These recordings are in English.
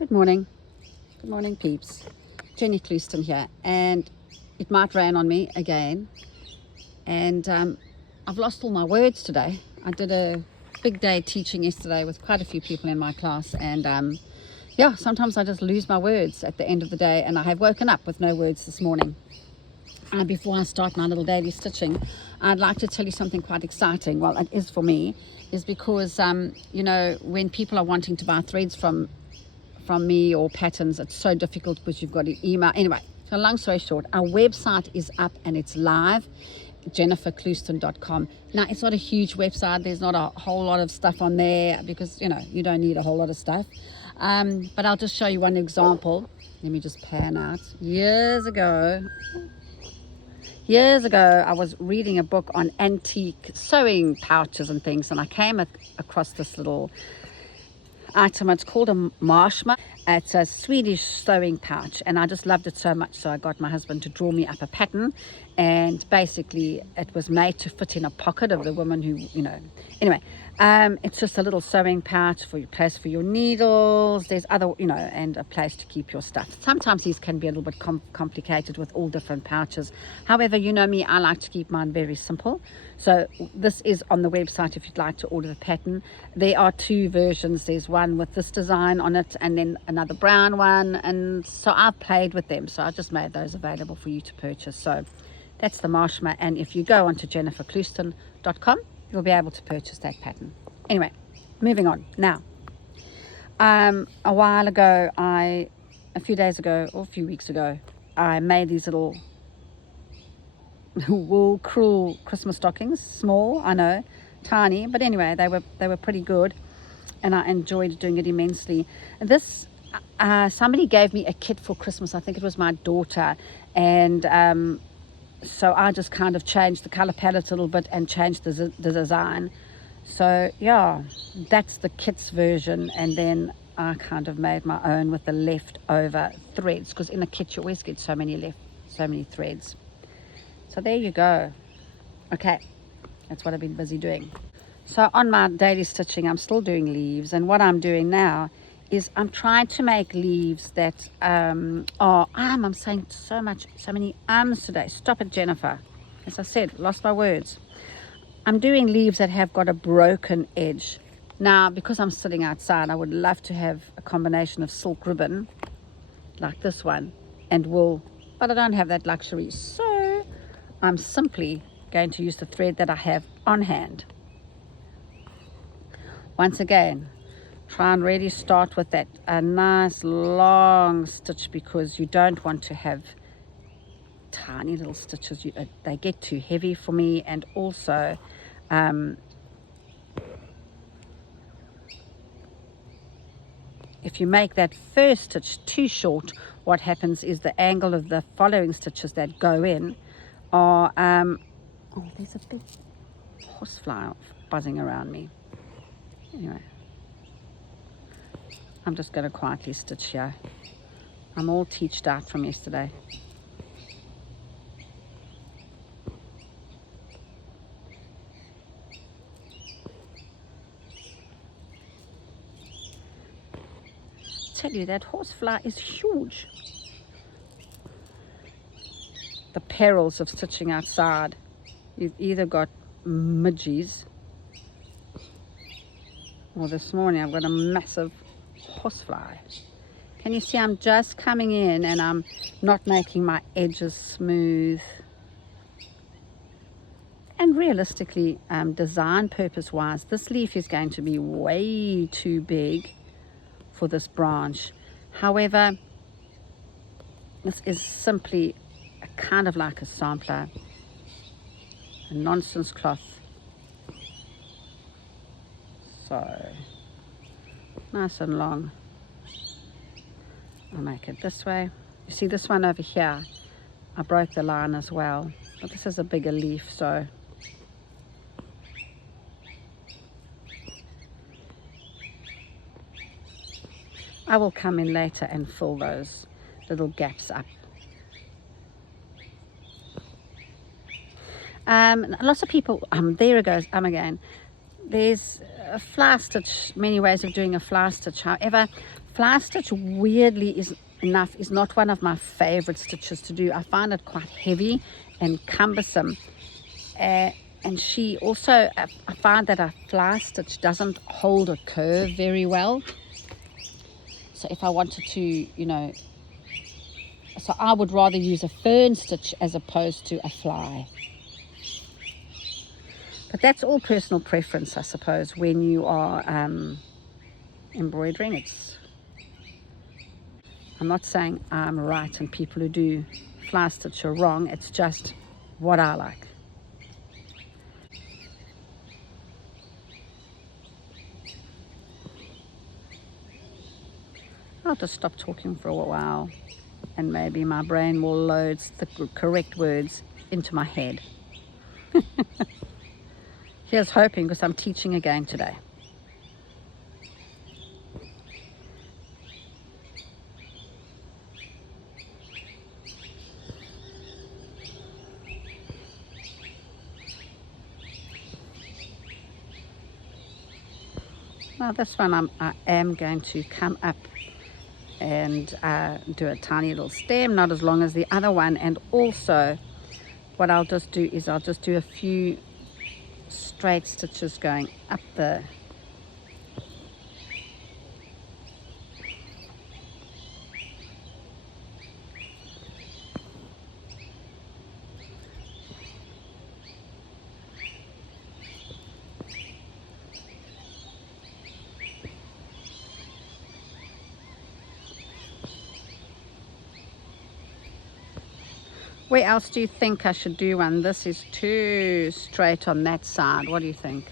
Good morning. Good morning, peeps. Jenny Clouston here, and it might rain on me again. And I've lost all my words today. I did a big day teaching yesterday with quite a few people in my class, and yeah, sometimes I just lose my words at the end of the day, and I have woken up with no words this morning. Before I start my little daily stitching, I'd like to tell you something quite exciting. Well, it is for me, is because you know, when people are wanting to buy threads from me or patterns, it's so difficult because you've got to email. Anyway, so long story short, our website is up and it's live, jenniferclouston.com. Now, it's not a huge website. There's not a whole lot of stuff on there because, you know, you don't need a whole lot of stuff. But I'll just show you one example. Let me just pan out. Years ago, I was reading a book on antique sewing pouches and things, and I came across this little item. It's called a marshmallow. It's a Swedish sewing pouch, and I just loved it so much, so I got my husband to draw me up a pattern, and basically it was made to fit in a pocket of the woman who, you know, anyway, it's just a little sewing pouch for your place for your needles. There's other, you know, and a place to keep your stuff. Sometimes these can be a little bit complicated with all different pouches. However, you know me, I like to keep mine very simple. So this is on the website if you'd like to order the pattern. There are two versions. There's one with this design on it and then another brown one, and so I've played with them, so I just made those available for you to purchase. So that's the marshmallow, and if you go onto jenniferclouston.com, you'll be able to purchase that pattern. Anyway, moving on. Now, a while ago, a few days ago or a few weeks ago, I made these little wool crewel Christmas stockings. Small, I know, tiny, but anyway, they were pretty good, and I enjoyed doing it immensely. This somebody gave me a kit for Christmas. I think it was my daughter, and so I just kind of changed the color palette a little bit and changed the design. So yeah, that's the kit's version, and then I kind of made my own with the leftover threads, because in a kit you always get so many threads. So there you go. Okay, that's what I've been busy doing. So on my daily stitching, I'm still doing leaves, and what I'm doing now is I'm trying to make leaves that I'm saying so many ums today. Stop it, Jennifer. As I said, lost my words. I'm doing leaves that have got a broken edge. Now, because I'm sitting outside, I would love to have a combination of silk ribbon, like this one, and wool, but I don't have that luxury. So I'm simply going to use the thread that I have on hand. Once again, try and really start with that a nice long stitch, because you don't want to have tiny little stitches. They get too heavy for me, and also if you make that first stitch too short, what happens is the angle of the following stitches that go in are oh, there's a big horsefly buzzing around me. Anyway, I'm just going to quietly stitch here. I'm all teached out from yesterday. I tell you, that horsefly is huge. The perils of stitching outside. You've either got midges, or this morning I've got a massive horsefly. Can you see I'm just coming in and I'm not making my edges smooth? And realistically, design purpose wise, this leaf is going to be way too big for this branch. However, this is simply a kind of like a sampler, a nonsense cloth. So nice and long. I'll make it this way. You see this one over here, I broke the line as well, but this is a bigger leaf, so I will come in later and fill those little gaps up. Lots of people, there it goes, again. There's a fly stitch, many ways of doing a fly stitch. However, Fly stitch, weirdly enough, is not one of my favorite stitches to do. I find it quite heavy and cumbersome. And she also, I find that a fly stitch doesn't hold a curve very well. So if I wanted to, you know, so I would rather use a fern stitch as opposed to a fly. But that's all personal preference, I suppose, when you are embroidering. I'm not saying I'm right and people who do fly stitch are wrong. It's just what I like. I'll just stop talking for a while and maybe my brain will load the correct words into my head. Here's hoping, because I'm teaching again today. Now this one I am going to come up and do a tiny little stem, not as long as the other one. And also what I'll just do is I'll just do a few straight stitches going up the Where else do you think I should do one? This is too straight on that side. What do you think?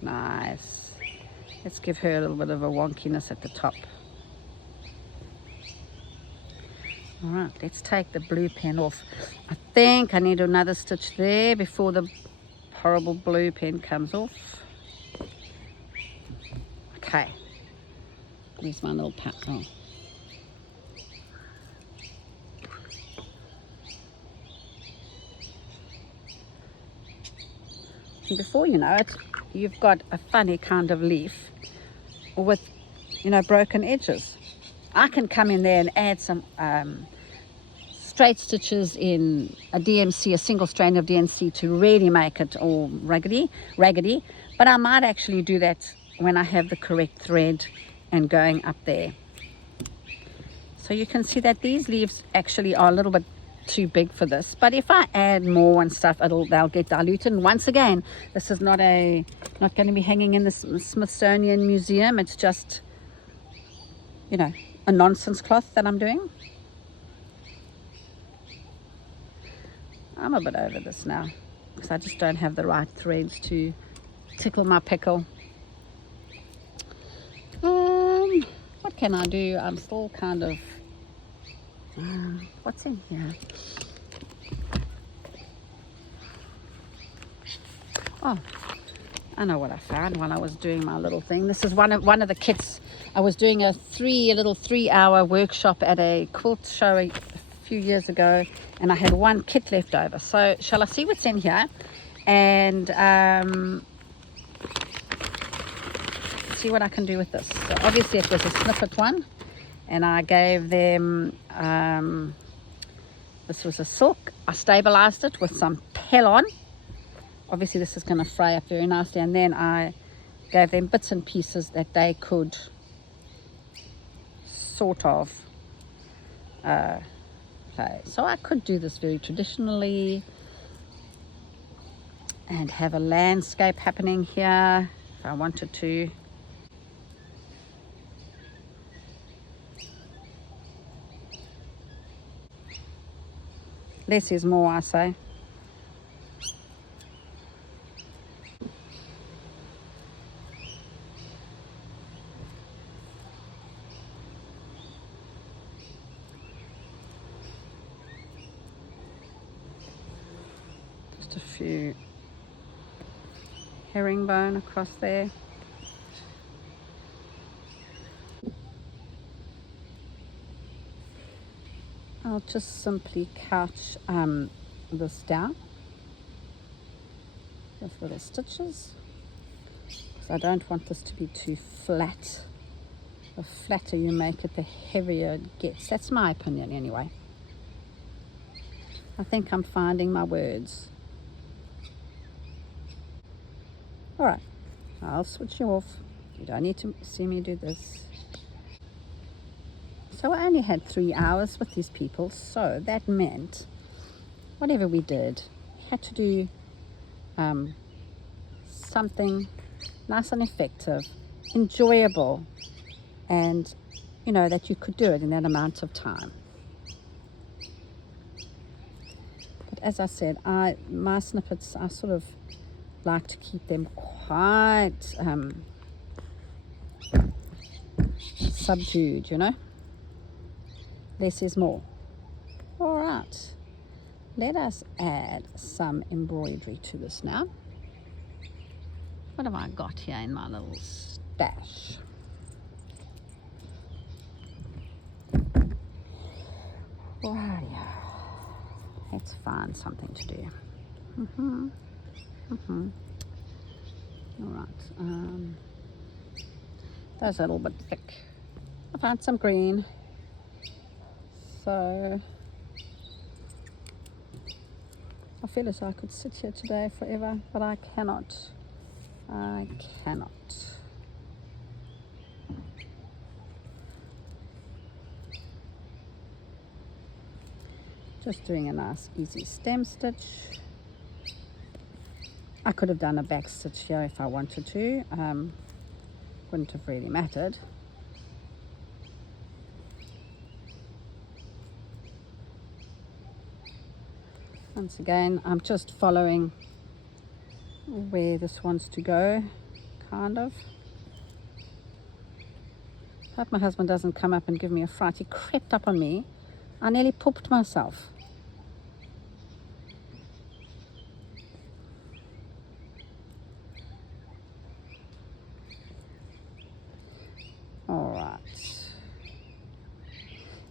Nice. Let's give her a little bit of a wonkiness at the top. All right, let's take the blue pen off. I think I need another stitch there before the horrible blue pen comes off. Okay. Where's my little pat? Oh. And before you know it, you've got a funny kind of leaf with, you know, broken edges. I can come in there and add some straight stitches in a DMC, a single strand of DMC, to really make it all raggedy. But I might actually do that when I have the correct thread and going up there. So you can see that these leaves actually are a little bit too big for this, but if I add more and stuff, they'll get diluted. And once again, this is not going to be hanging in the Smithsonian Museum. It's just, you know, a nonsense cloth that I'm doing. I'm a bit over this now because I just don't have the right threads to tickle my pickle. What can I do? I'm still kind of what's in here? Oh, I know what I found while I was doing my little thing. This is one of the kits. I was doing a little 3-hour workshop at a quilt show a few years ago, and I had one kit left over. So shall I see what's in here and see what I can do with this? So obviously it was a snippet one, and I gave them this was a silk. I stabilized it with some Pellon. Obviously this is going to fray up very nicely, and then I gave them bits and pieces that they could sort of play. So I could do this very traditionally and have a landscape happening here if I wanted to. Less is more, I say. Just a few herringbone across there. I'll just simply couch this down. with little stitches, because I don't want this to be too flat. The flatter you make it, the heavier it gets. That's my opinion anyway. I think I'm finding my words. Alright, I'll switch you off. You don't need to see me do this. So I only had 3 hours with these people, so that meant whatever we did, we had to do something nice and effective, enjoyable, and you know that you could do it in that amount of time. But as I said, my snippets, I sort of like to keep them quite subdued, you know. Less is more. All right, let us add some embroidery to this now. What have I got here in my little stash? Alrighty, let's find something to do. All right, that's a little bit thick. I found some green, so I feel as though I could sit here today forever, but I cannot. I cannot. Just doing a nice easy stem stitch. I could have done a back stitch here if I wanted to. Wouldn't have really mattered. Once again, I'm just following where this wants to go, kind of. Hope my husband doesn't come up and give me a fright. He crept up on me. I nearly pooped myself. All right.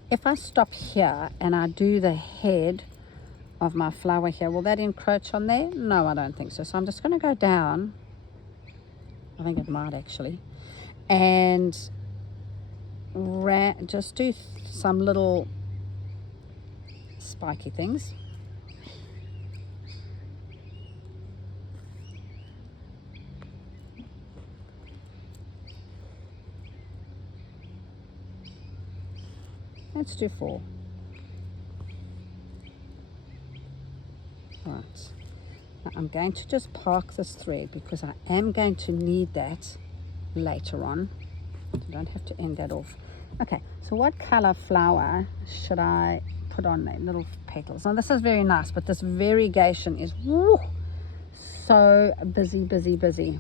If I stop here and I do the head of my flower here, will that encroach on there? No, I don't think so. So I'm just going to go down. I think it might actually. And just do some little spiky things. Let's do 4. Right. Now I'm going to just park this thread because I am going to need that later on. So I don't have to end that off. Okay, so what color flower should I put on there? Little petals. Now this is very nice, but this variegation is woo, so busy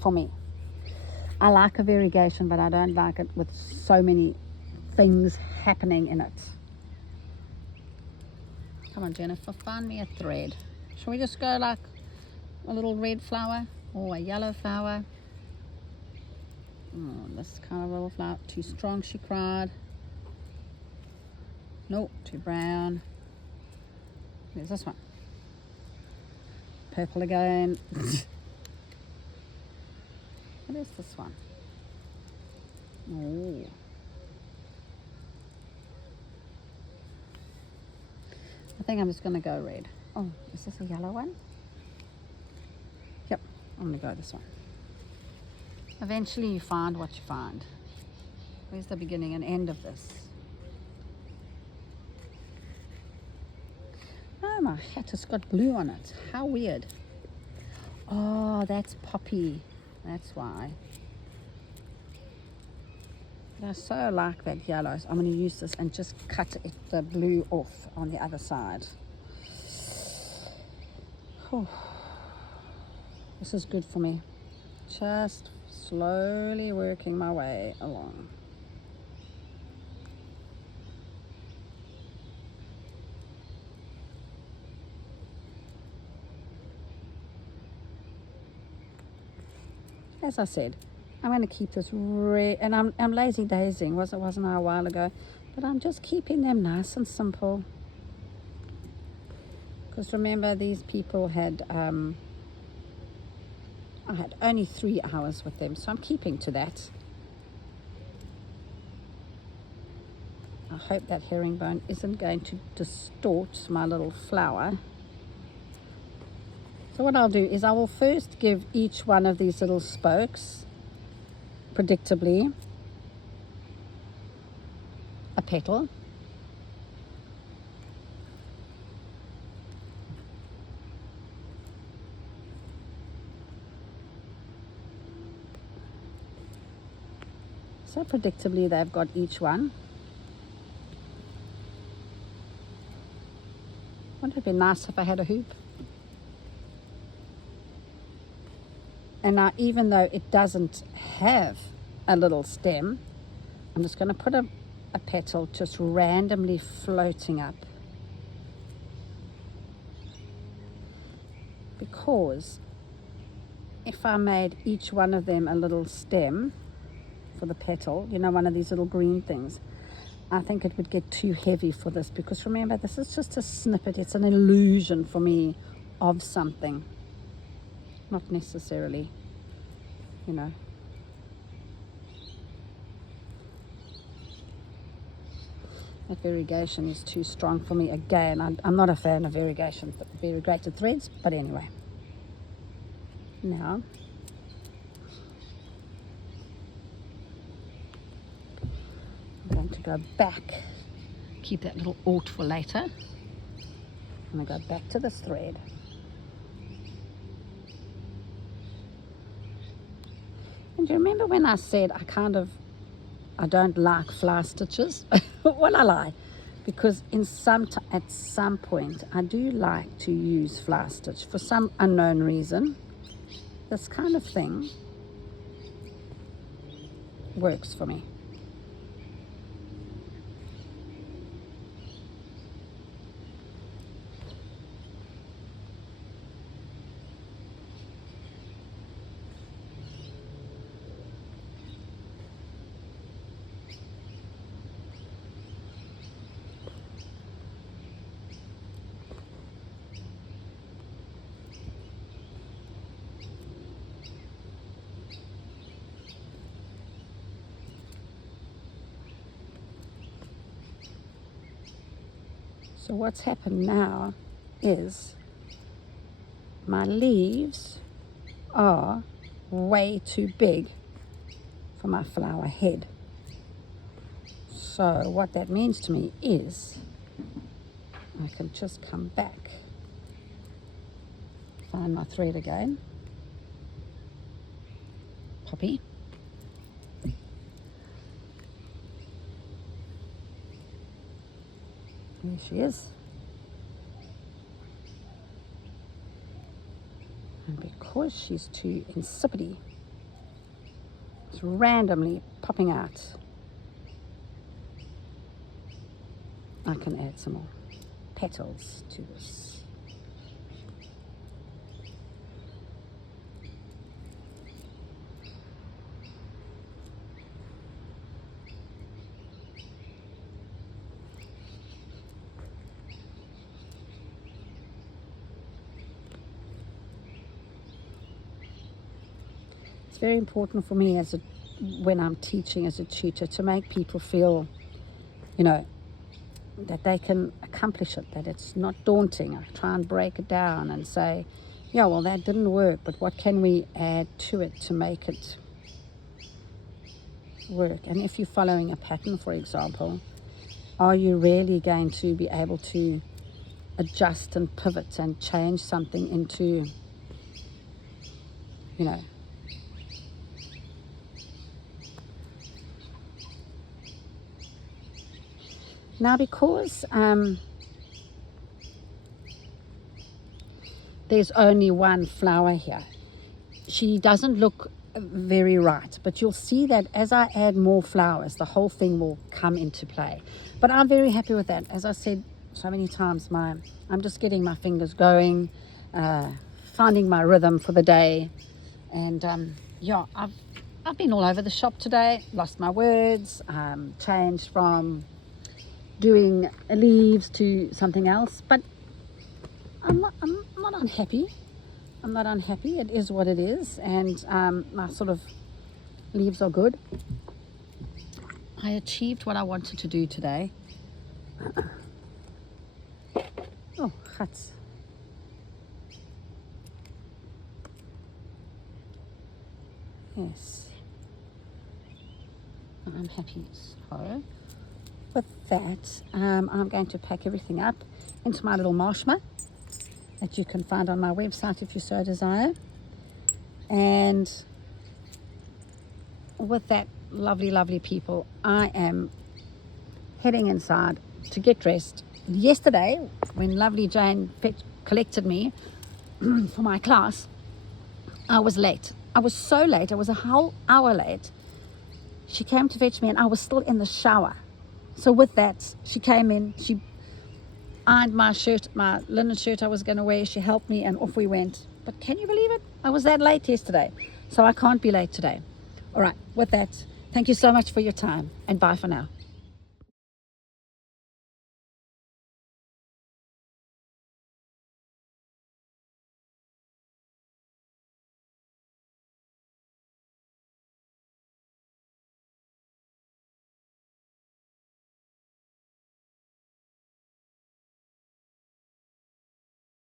for me. I like a variegation, but I don't like it with so many things happening in it. Come on, Jennifer, find me a thread. Shall we just go like a little red flower or a yellow flower? Oh, this kind of little flower. Too strong, she cried. Nope, too brown. There's this one. Purple again. What is this one? Oh. I think I'm just going to go red. Oh, is this a yellow one? Yep, I'm going to go this one. Eventually you find what you find. Where's the beginning and end of this? Oh, my hat has got blue on it. How weird. Oh, that's poppy. That's why. But I so like that yellow. So I'm going to use this and just cut the blue off on the other side. Oh, this is good for me. Just slowly working my way along. As I said, I'm going to keep this red, and I'm lazy daising, wasn't I a while ago? But I'm just keeping them nice and simple. Because remember, these people had I had only 3 hours with them, so I'm keeping to that. I hope that herringbone isn't going to distort my little flower. So what I'll do is I will first give each one of these little spokes, predictably, a petal. So predictably they've got each one. Wouldn't it be nice if I had a hoop? And now, even though it doesn't have a little stem, I'm just going to put a petal just randomly floating up. Because if I made each one of them a little stem for the petal, you know, one of these little green things, I think it would get too heavy for this, because remember, this is just a snippet. It's an illusion for me of something, not necessarily, you know. That variegation is too strong for me. Again, I'm not a fan of variegated threads, but anyway. Now, I'm going to go back, keep that little alt for later. I'm going to go back to this thread. And do you remember when I said I don't like fly stitches? Well, I lie, because at some point I do like to use fly stitch for some unknown reason. This kind of thing works for me. So what's happened now is my leaves are way too big for my flower head. So what that means to me is I can just come back, find my thread again, poppy, there she is. And because she's too insipid, it's randomly popping out, I can add some more petals to this. It's very important for me when I'm teaching as a tutor, to make people feel, you know, that they can accomplish it, that it's not daunting. I try and break it down and say, yeah, well, that didn't work, but what can we add to it to make it work? And if you're following a pattern, for example, are you really going to be able to adjust and pivot and change something into, you know, now, because there's only one flower here, she doesn't look very right, but you'll see that as I add more flowers, the whole thing will come into play. But I'm very happy with that. As I said so many times, I'm just getting my fingers going, finding my rhythm for the day. And yeah, I've been all over the shop today, lost my words, changed from doing leaves to something else, but I'm not unhappy. I'm not unhappy. It is what it is, and my sort of leaves are good. I achieved what I wanted to do today. Oh, gats. Yes. I'm happy. So, with that, I'm going to pack everything up into my little marshma that you can find on my website if you so desire. And with that, lovely people, I am heading inside to get dressed. Yesterday, when lovely Jane collected me for my class, I was late. I was so late. I was a whole hour late. She came to fetch me and I was still in the shower. So with that, she came in, she ironed my shirt, my linen shirt I was going to wear. She helped me and off we went. But can you believe it? I was that late yesterday. So I can't be late today. All right, with that, thank you so much for your time and bye for now.